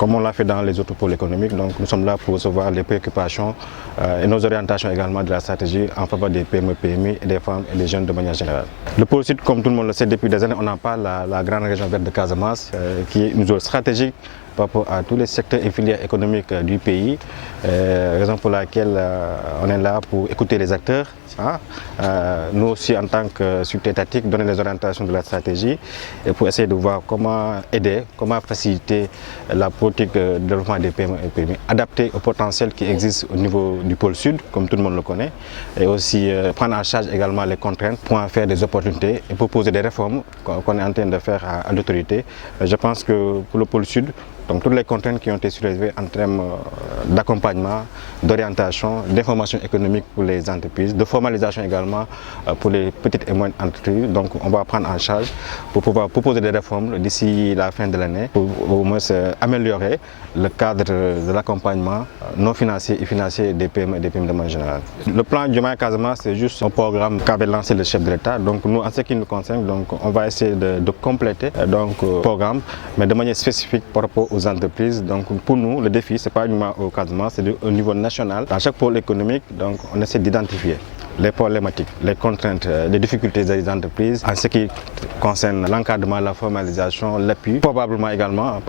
comme on l'a fait dans les autres pôles économiques. Donc nous sommes là pour recevoir les préoccupations et nos orientations également de la stratégie en faveur des PME, PMI, et des femmes et des jeunes de manière générale. Le pôle sud, comme tout le monde le sait, depuis des années, on en parle, la grande région verte de Casamance, qui est une zone stratégique par rapport à tous les secteurs et filières économiques du pays, raison pour laquelle on est là pour écouter les acteurs. Nous aussi, en tant que structure étatique, donner les orientations de la stratégie et pour essayer de voir comment aider, comment faciliter la politique de développement des PME et PMI, adaptée au potentiel qui existe au niveau du pôle sud, comme tout le monde le connaît, et aussi prendre en charge également les contraintes pour en faire des opportunités et proposer des réformes qu'on est en train de faire à l'autorité. Je pense que pour le pôle sud, donc toutes les contraintes qui ont été soulevées en termes d'accompagnement, d'orientation, d'information économique pour les entreprises, de formalisation également pour les petites et moyennes entreprises. Donc on va prendre en charge pour pouvoir proposer des réformes d'ici la fin de l'année pour au moins améliorer le cadre de l'accompagnement non financier et financier des PME et des PMI de manière générale. Le plan Diomaye Casamance, c'est juste un programme qu'avait lancé le chef de l'État. Donc nous, en ce qui nous concerne, donc, on va essayer de compléter le programme, mais de manière spécifique par rapport aux entreprises. Donc pour nous, le défi, ce n'est pas uniquement au Casamance, c'est au niveau national. Dans chaque pôle économique, donc, on essaie d'identifier les problématiques, les contraintes, les difficultés des entreprises en ce qui concerne l'encadrement, la formalisation, l'appui, probablement également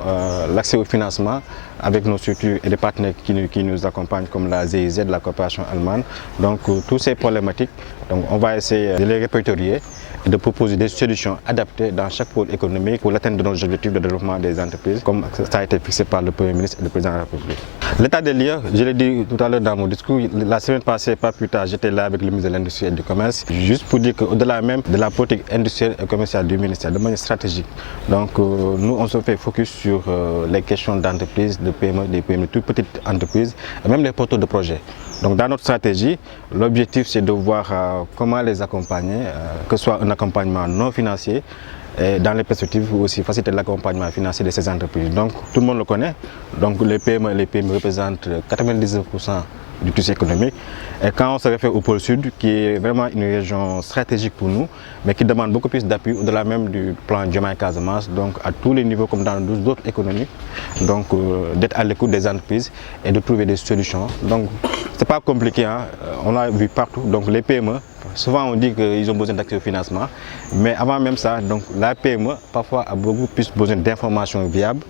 l'accès au financement avec nos structures et les partenaires qui nous accompagnent comme la GIZ, la coopération allemande. Donc toutes ces problématiques, donc, on va essayer de les répertorier et de proposer des solutions adaptées dans chaque pôle économique pour l'atteinte de nos objectifs de développement des entreprises, comme ça a été fixé par le Premier ministre et le Président de la République. L'état des lieux, je l'ai dit tout à l'heure dans mon discours, la semaine passée, pas plus tard, j'étais là avec le ministre de l'Industrie et du Commerce, juste pour dire qu'au-delà même de la politique industrielle et commerciale du ministère, de manière stratégique, donc nous on se fait focus sur les questions d'entreprise, de PME, des PME, toutes petites entreprises, et même les porteurs de projets. Donc dans notre stratégie, l'objectif c'est de voir comment les accompagner, que ce soit un accompagnement non financier, et dans les perspectives aussi faciliter l'accompagnement financier de ces entreprises. Donc tout le monde le connaît, donc les PME et les PMI représentent 99% du tissu économique. Et quand on se réfère au pôle sud, qui est vraiment une région stratégique pour nous, mais qui demande beaucoup plus d'appui au-delà même du plan Diomaye Casamance, donc à tous les niveaux comme dans d'autres économiques, donc d'être à l'écoute des entreprises et de trouver des solutions. Donc c'est pas compliqué, hein? On l'a vu partout, donc les PME, souvent on dit qu'ils ont besoin d'accès au financement, mais avant même ça, donc la PME parfois a beaucoup plus besoin d'informations viables,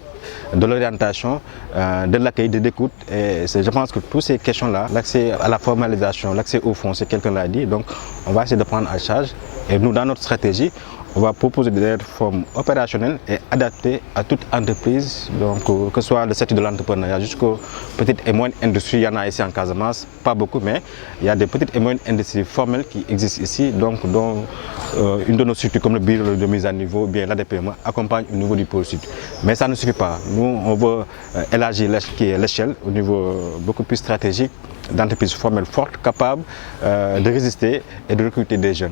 de l'orientation, de l'accueil, de l'écoute. Et je pense que toutes ces questions-là, l'accès à la formalisation, l'accès au fonds, c'est quelqu'un l'a dit, donc on va essayer de prendre en charge. Et nous, dans notre stratégie, on va proposer des réformes opérationnelles et adaptées à toute entreprise, donc que ce soit le secteur de l'entrepreneuriat jusqu'aux petites et moyennes industries. Il y en a ici en Casamance, pas beaucoup, mais il y a des petites et moyennes industries formelles qui existent ici, donc dont une de nos structures comme le bureau de mise à niveau, bien l'ADPME, accompagne au niveau du pôle sud. Mais ça ne suffit pas. Nous, on veut élargir l'échelle au niveau beaucoup plus stratégique d'entreprises formelles fortes, capables de résister et de recruter des jeunes.